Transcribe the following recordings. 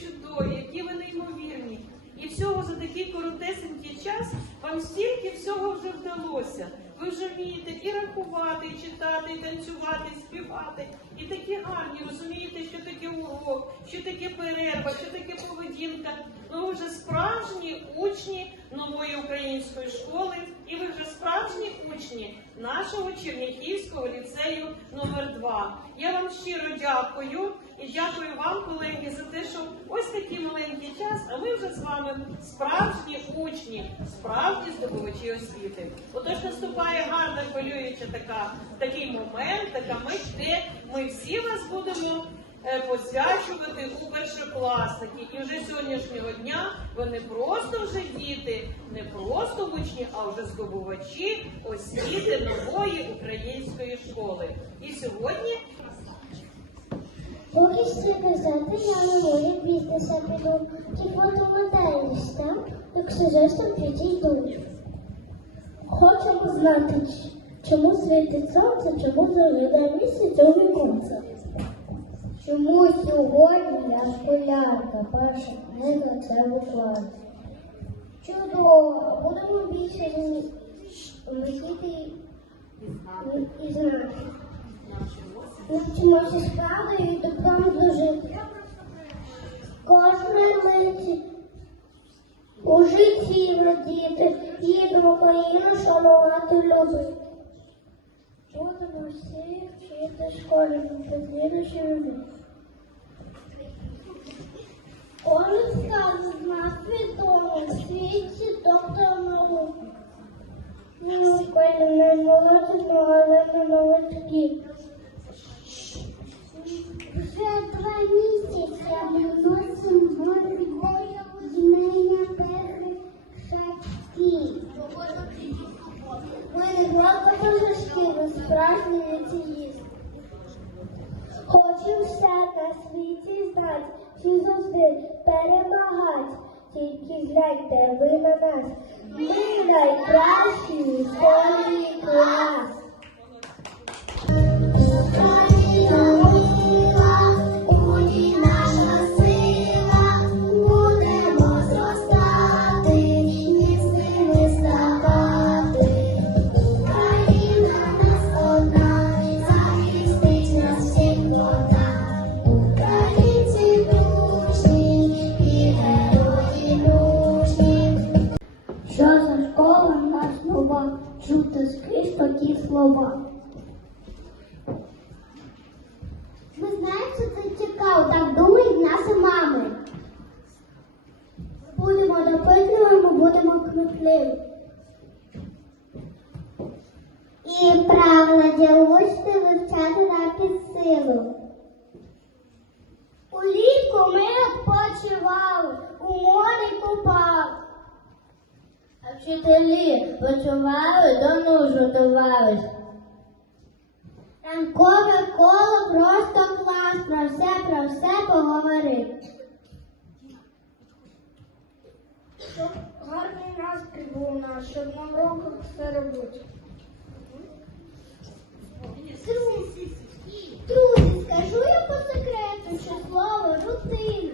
чудові, які ви неймовірні. І всього за такий коротесенький час вам стільки всього вже вдалося. Ви вже вмієте і рахувати, і читати, і танцювати, і співати. І такі гарні, розумієте, що таке урок, що таке перерва, що таке поведінка. Ну ви вже справжні учні нової української школи, і ви вже справжні учні нашого Чернігівського ліцею номер 2 Я вам щиро дякую і дякую вам, колеги, за те, що ось такий маленький час, а ми вже з вами справжні учні, справжні здобувачі освіти. Отож наступає гарна хвилююча така такий момент, така мить, де ми всі вас будемо посвячувати у першокласники. І вже сьогоднішнього дня ви не просто вже діти, не просто учні, а вже здобувачі освіти нової української школи. І сьогодні Поки ще казати, я на моє бізнеса піду. Ті фотомоделі там, як сюжетом підійдуть. Хочемо знати, чому світить сонце, чому заглядає місяць у віконце. Чому сьогодні я школярка, перша книга це виклад. Чудово, будемо більше вихіти і знати. Навчимося справою і добром служити. Кожної миті у житті радіти, їдемо Україну шанувати любити. Будемо всі вчити школі, послідуючи любити. Світі знать, всі завжди перемагать. Тільки гляньте ви на нас. Ми найкращі в школі клас. Будемо. І правила для учти вивчати на підсилу. Улітку ми відпочивали, у морі купали. А вчителі почували, до нуж готувались. Ранкове коло просто клас, про все, про все поговорив. Нас, щоб на уроках все робити. Друзі, скажу я по секрету, що слово рутина.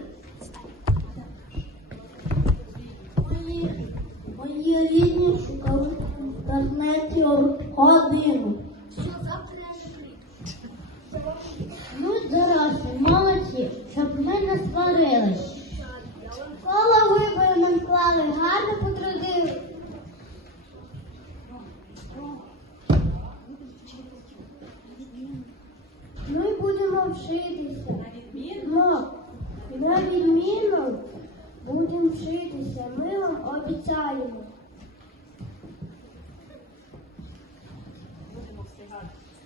Мої, мої рідні шукали в інтернеті годину. Ну, дорослі, молодці, щоб ми не сварились. Коло вибори нам клали, гарно потрудили. Ми будемо вчитися. Ну, на відміну будемо вчитися. Ми вам обіцяємо.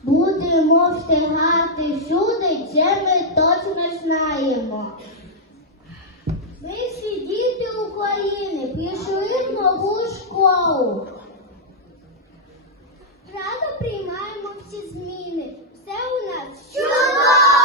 Будемо встигати всюди, це ми точно знаємо. Ми всі діти України пішли в нову школу. Радо приймаємо всі зміни. Все у нас чудово!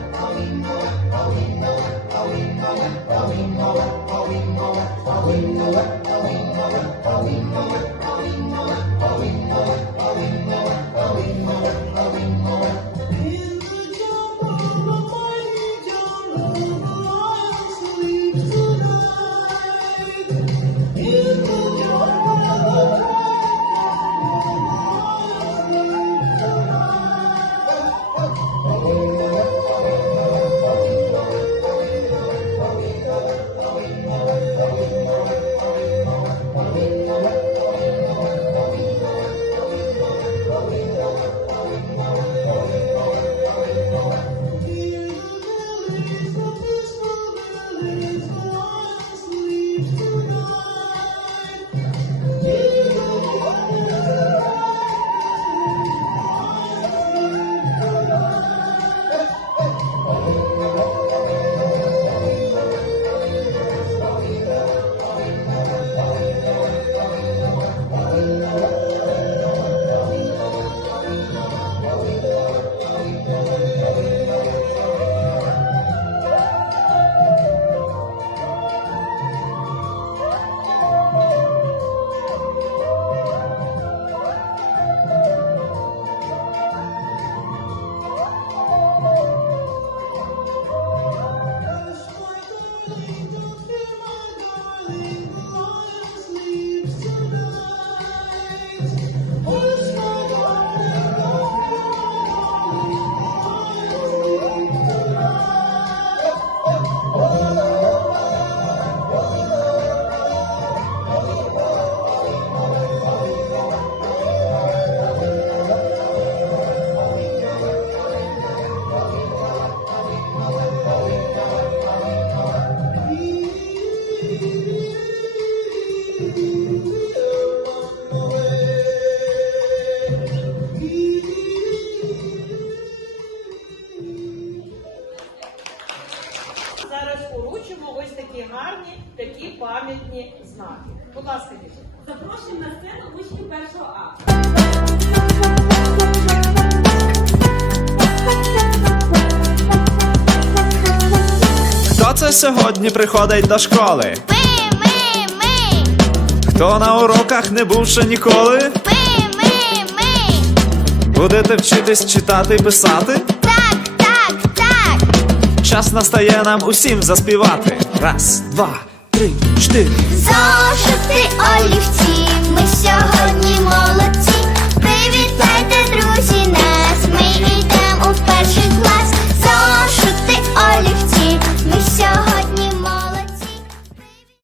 Oh, we know it, Oh, we know it, Oh, we know it, Oh, we know it, Oh, we know it. Такі пам'ятні знаки. Будь ласка, діти. Запрошуємо на сцену учнів першого А. Хто це сьогодні приходить до школи? Ми, ми, ми, Хто на уроках не був ще ніколи? ми, ми, ми. Будете вчитись читати і писати? Так, так, так. Час настає нам усім заспівати. Раз, два, три, чотири. Зошити олівці, ми сьогодні молодці.